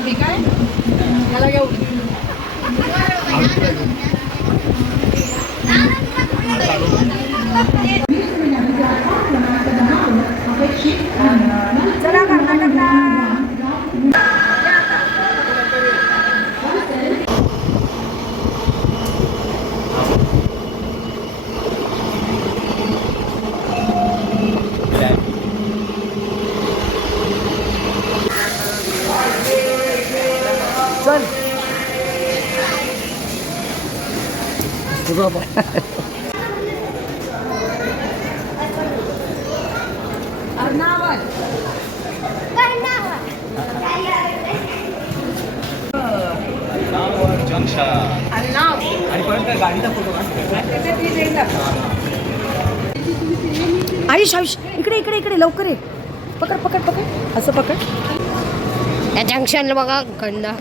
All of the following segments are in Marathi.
चाबी काय मला घेऊन चला कर्नाटकला. चल आयुष आयुष इकडे इकडे इकडे लवकर ये. पकड पकड पकड असं पकड. या जंक्शनला बघा खंडा.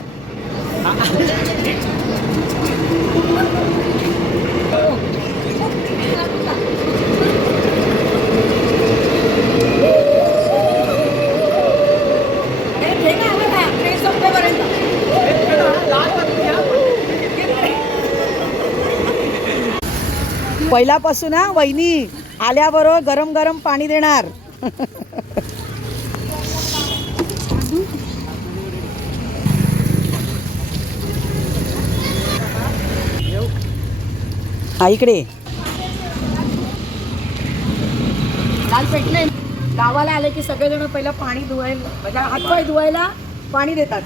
पहिल्यापासून हा वहिनी आल्याबरोबर गरम गरम पाणी देणार. हा इकडे लाल पेटले. गावाला आले की सगळेजण पहिला पाणी धुवायला म्हणजे हातपाय धुवायला पाणी देतात.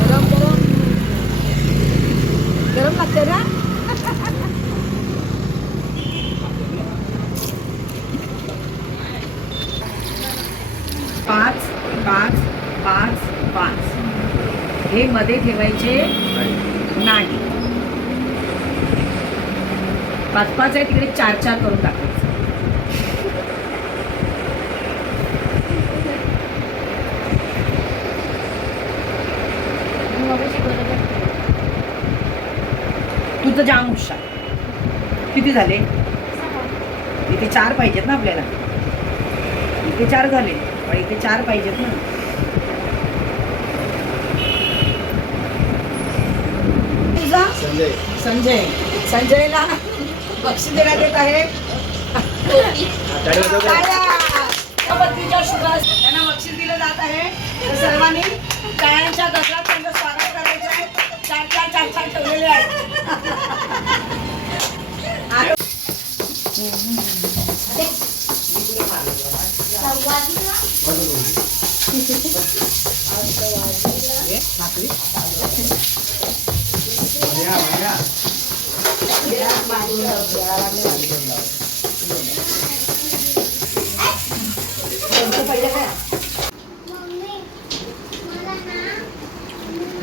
गरम गरम गरम लागते ना. पाच पाच पाच पाच हे मध्ये ठेवायचे नाही. पाच पाच आहे तिकडे चार चार करून टाकायचं. तुझं जाम हुशार. किती झाले? इथे चार पाहिजेत ना आपल्याला. इथे चार झाले पण इथे चार पाहिजेत ना. संजय संजयला बक्षीस देण्यात येत आहे. त्यांना बक्षीस दिलं जात आहे. तर सर्वांनी टाळ्यांच्या गजरात त्यांचं स्वागत करायचं आहे. चार चार चार चार ठेवलेले आहेत.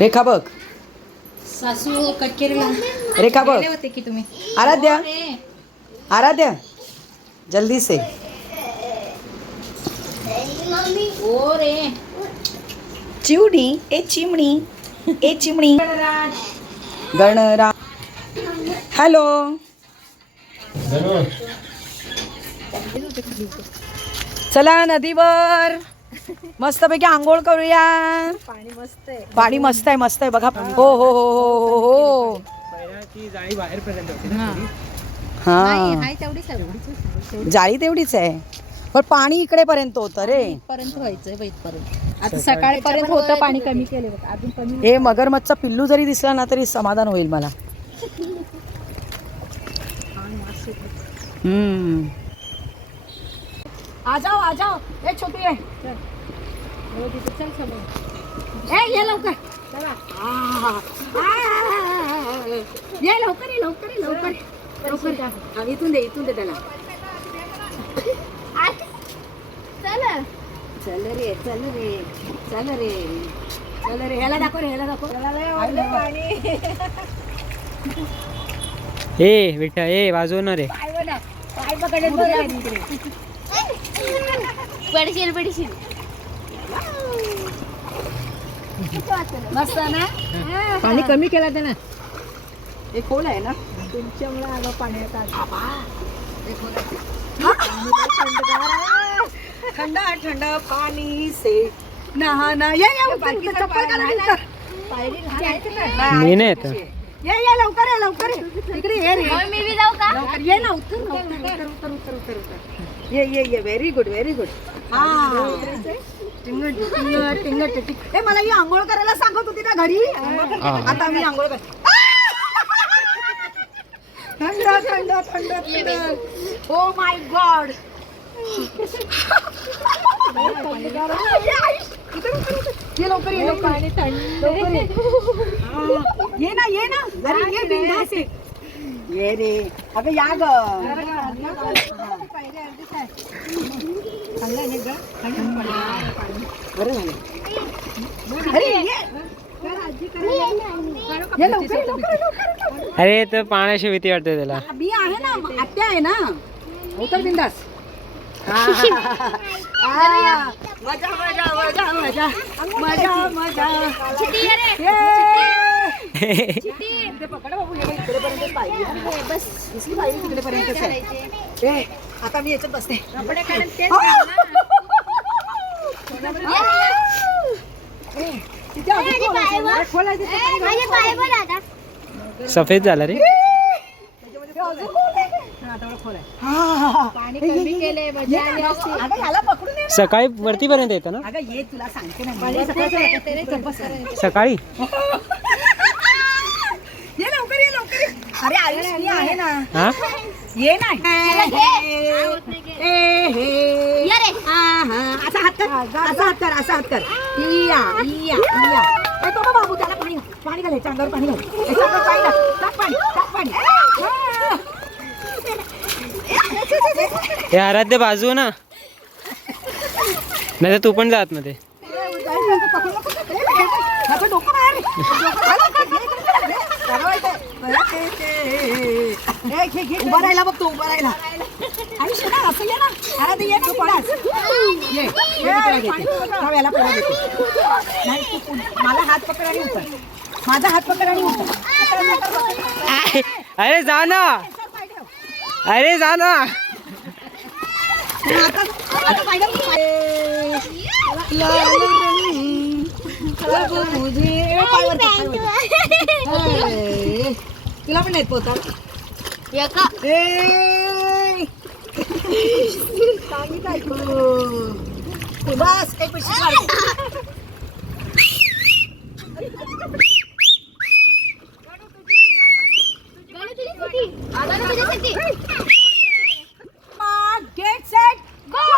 रेखा बघ. सासू कटकेरीला रेखा बघ. होते की तुम्ही. आराध्या आराध्या जल्दी से. ओ रे चिवणी ए चिमणी ए चिमणी. गणरा हॅलो. चला नदीवर मस्तपैकी आंघोळ करूया. पाणी मस्त आहे. पाणी मस्त आहे मस्त आहे बघा. हो हो हो हो हो हो. जाळी बाहेरपर्यंत होती ना. हा जाळी तेवढीच आहे पण पाणी इकडे पर्यंत होतं रे. पर्यंत व्हायचंय इथपर्यंत. आता सकाळपर्यंत होतं पाणी. कमी केले अजून कमी. हे मगरमच्छचा पिल्लू जरी दिसला ना तरी समाधान होईल मला. आ जाओ ये छोटी है. चल समोर. ए ये लवकर. ये लवकर ये लवकर ये लवकर लवकर. इथून दे त्याला. चल रे चल रे चल रे चल रे. ह्याला दाखव रे ह्याला दाखव. ए बेटा ए वाजवणार रे. पाय पकडे. पडशील मस्त ना. पाणी कमी केला त्यानं. एक खोल आहे ना तुमच्यामुळे आलं पाण्यात. ठंड ठंड पाणी से नहाना. ये चप्पल घाला लवकर. मी नाही येत. ये लवकर ये लवकर ये. इकडे ये रे. मी बी जाऊ का लवकर ये ना. उतर. ये व्हेरी गुड व्हेरी गुड. ए मला ही आंघोळ करायला सांगत होती ना घरी. आता मी आंघोळ कर. थंड थंड थंड थंड. Oh my God. ये लवकर ये लवकर. पाणी थंड ये ना ये ना. अरे ये बिंदास आहे. ये रे. अगं या ग. बरं झालं. अरे ये. ये लवकर लवकर. अरे तर पाण्याशी भीती वाटते त्याला. मी आहे ना. आत्या आहे ना. उतर बिंदास. मजा मजा मजा मजा मजा मजा. इकडे पकड बाबू. हे इकडेपर्यंत पाहिजे. बस दिसली पाहिजे तिकडेपर्यंतच आहे. ए आता मी याच्यात बसते. सफेद झाला रे. पाणी कमी केले मजा आली असती. अगं याला पकडून ये ना. सकाळी वरतीपर्यंत येतं ना. अगं ये तुला सांगते ना. सकाळी ये लवकर ये लवकर ये. अरे आयुष मी आहे ना. हा ये ना. असा हात कर. असा हात कर. असा हात कर. इया इया इया. ए तो बाबू त्याला पाणी पाणी घाल. याच्या अंगावर पाणी घाल. याच्या अंगावर पाणी घाल. टाक पाणी टाक पाणी. हे आराध्य बाजू ना, नाही तर तू पण जात मध्ये. डोकं बाहेर. उभा राहिला बघ तो. उभा राहिला. आयुष्य ना असं ये ना. अरे ये ना बिंदास. ये याला पहिला देते. नाही तू मला हात पकड आणि उतर. माझा हात पकड आणि उतर. अरे जा ना. अरे जा ना. तुला पण नाही पोहता. बस काही पैसे. Get set go.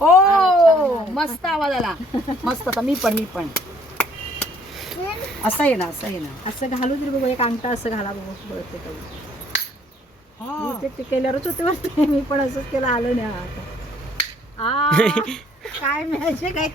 ओ मस्त आवाज आला. मस्त. आता मी पण असं आहे ना. असं आहे ना. असं घालू तरी बघू. एक अंगठा असं घाला बघू. बघते काही ते केल्यावरच होते वाटते. मी पण असंच केलं. आलं नाही आता. काय मॅजिक आहे.